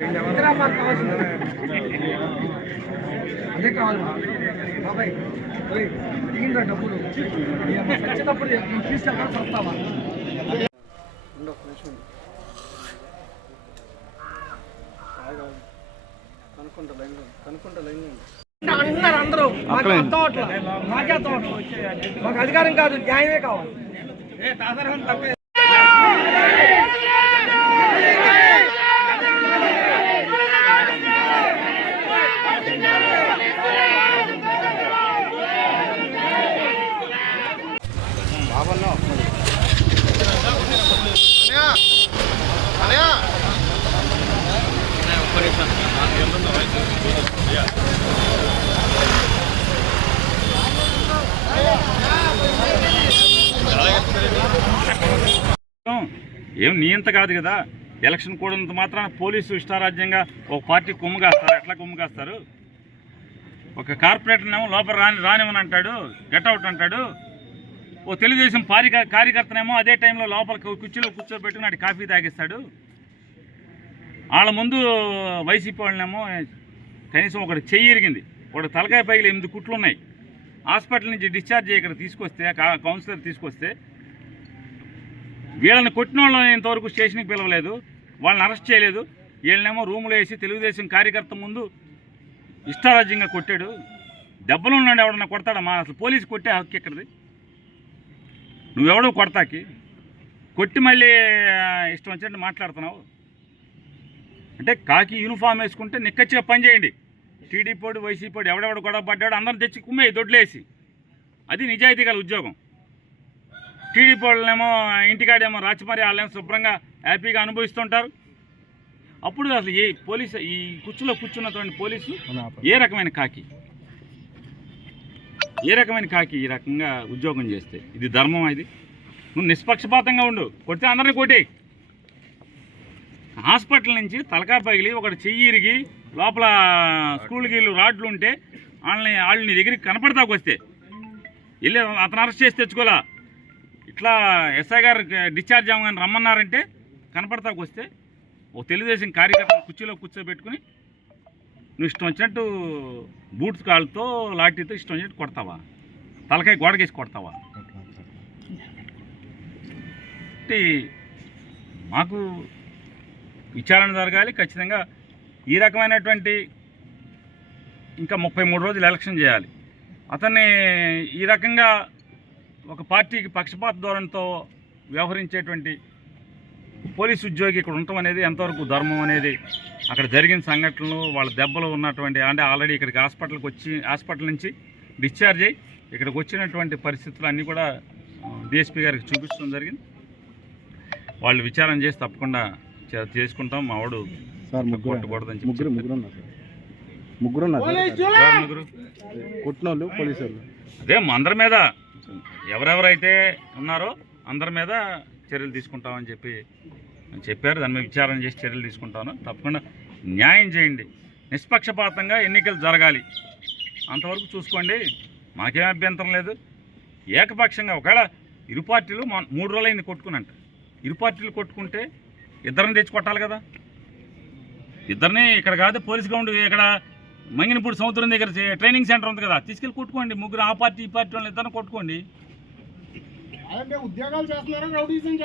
హైదరాబాద్ కావాల్సింది అదే కావాలి బాబాయ్ దిగిందా డబ్బులు ఈ తీసుకెళ్ళా చస్తావా కనుక్కుంటా కనుక్కుంటా అంటున్నారు అందరూ మాకు అర్థం అవట్లా మాకే అర్థం మాకు అధికారం కాదు న్యాయమే కావాలి ఏం నియంత కాదు కదా? ఎలక్షన్ కూడా ఉన్నంత మాత్రాన పోలీసు ఇష్టారాజ్యంగా ఒక పార్టీ కొమ్ము కాస్తారు. ఎట్లా కొమ్ము కాస్తారు? ఒక కార్పొరేటర్నేమో లోపల రాని రానివని అంటాడు గెట్అవుట్ అంటాడు. ఓ తెలుగుదేశం పారిక కార్యకర్తనేమో అదే టైంలో లోపల కుర్చీలో కూర్చోబెట్టుకుని నాటి కాఫీ తాగిస్తాడు. వాళ్ళ ముందు వైసీపీ వాళ్ళనేమో కనీసం ఒకటి చెయ్యి ఇరిగింది. ఒకటి తలకాయ పైకి ఎనిమిది కుట్లు ఉన్నాయి హాస్పిటల్ నుంచి డిశ్చార్జ్ ఇక్కడ తీసుకొస్తే కా- కౌన్సిలర్ తీసుకొస్తే వీళ్ళని కొట్టిన వాళ్ళని ఇంతవరకు స్టేషన్కి పిలవలేదు. వాళ్ళని అరెస్ట్ చేయలేదు. వీళ్ళనేమో రూములు వేసి తెలుగుదేశం కార్యకర్త ముందు ఇష్టారాజ్యంగా కొట్టాడు. దెబ్బలు ఉన్నాడు ఎవడన్నా కొడతాడమ్మా అసలు పోలీసు కొట్టే హక్కు ఎక్కడిది? నువ్వెవడో కొడతాకి? కొట్టి మళ్ళీ ఇష్టం వచ్చినట్టు మాట్లాడుతున్నావు. అంటే కాకి యూనిఫామ్ వేసుకుంటే నిక్కచ్చిగా పని చేయండి. టీడీపీ వాడు వైసీపీ వాడు ఎవడెవడు గొడవ పడ్డాడు అందరం తెచ్చి కుమ్మేయి దొడ్లేసి. అది నిజాయితీ గల ఉద్యోగం. టీడీపీ వాళ్ళేమో ఇంటికాడేమో రాచమరి వాళ్ళేమో శుభ్రంగా హ్యాపీగా అనుభవిస్తుంటారు. అప్పుడు అసలు ఏ పోలీసు ఈ కుర్చీలో కూర్చున్నటువంటి పోలీసు ఏ రకమైన కాకి? ఏ రకమైన కాకి ఈ రకంగా ఉద్యోగం చేస్తే? ఇది ధర్మం ఇది? నువ్వు నిష్పక్షపాతంగా ఉండు. కొడితే అందరిని కొట్టే. హాస్పిటల్ నుంచి తలకాయ పగిలి ఒకటి చెయ్యి ఇరిగి లోపల స్కూల్కి గీళ్ళు రాడ్లు ఉంటే వాళ్ళని వాళ్ళు నీ దగ్గరికి కనపడతాకు వస్తే. వెళ్ళి అతను అరెస్ట్ చేసి తెచ్చుకోలే ఇట్లా ఎస్ఐ గారు డిశ్చార్జ్ అవ్వగానే రమ్మన్నారంటే కనపడతాకు వస్తే. ఓ తెలుగుదేశం కార్యకర్త కుర్చీలో కూర్చోబెట్టుకుని నువ్వు ఇష్టం వచ్చినట్టు బూట్స్ కాళ్ళతో లాఠీతో ఇష్టం వచ్చినట్టు కొడతావా? తలకాయ గోడకేసి కొడతావా? అంటే మాకు విచారణ జరగాలి ఖచ్చితంగా ఈ రకమైనటువంటి ఇంకా ముప్పై మూడు రోజులు ఎలక్షన్ చేయాలి. అతన్ని ఈ రకంగా ఒక పార్టీకి పక్షపాత ధోరణితో వ్యవహరించేటువంటి పోలీసు ఉద్యోగి ఇక్కడ ఉండటం అనేది ఎంతవరకు ధర్మం అనేది అక్కడ జరిగిన సంఘటనలు వాళ్ళ దెబ్బలు ఉన్నటువంటి అంటే ఆల్రెడీ ఇక్కడికి హాస్పిటల్కి వచ్చి హాస్పిటల్ నుంచి డిశ్చార్జ్ అయ్యి ఇక్కడికి వచ్చినటువంటి పరిస్థితులు అన్నీ కూడా డిఎస్పీ గారికి చూపించడం జరిగింది. వాళ్ళు విచారణ చేసి తప్పకుండా చే- చేసుకుంటాం. మా వాడు సార్ ముగ్గురు కొట్టకూడదని ముగ్గురు పోలీసు అదే మా అందరి మీద ఎవరెవరైతే ఉన్నారో అందరి మీద చర్యలు తీసుకుంటామని చెప్పి చెప్పారు. దాని మీద విచారణ చేసి చర్యలు తీసుకుంటాను. తప్పకుండా న్యాయం చేయండి. నిష్పక్షపాతంగా ఎన్నికలు జరగాలి. అంతవరకు చూసుకోండి. మాకేం అభ్యంతరం లేదు. ఏకపక్షంగా ఒకవేళ ఇరు పార్టీలు మూడు రోజులైంది కొట్టుకునంట ఇరు పార్టీలు కొట్టుకుంటే ఇద్దరిని తెచ్చి కొట్టాలి కదా. ఇద్దరిని ఇక్కడ కాదు పోలీస్ గ్రౌండ్ ఇక్కడ మంగినపూడి సముద్రం దగ్గర ట్రైనింగ్ సెంటర్ ఉంది కదా. తీసుకెళ్ళి కొట్టుకోండి. ముగ్గురు ఆ పార్టీ ఈ పార్టీ వాళ్ళని ఇద్దరిని కొట్టుకోండి. ఉద్యోగాలు చేస్తున్నారా రౌడీజం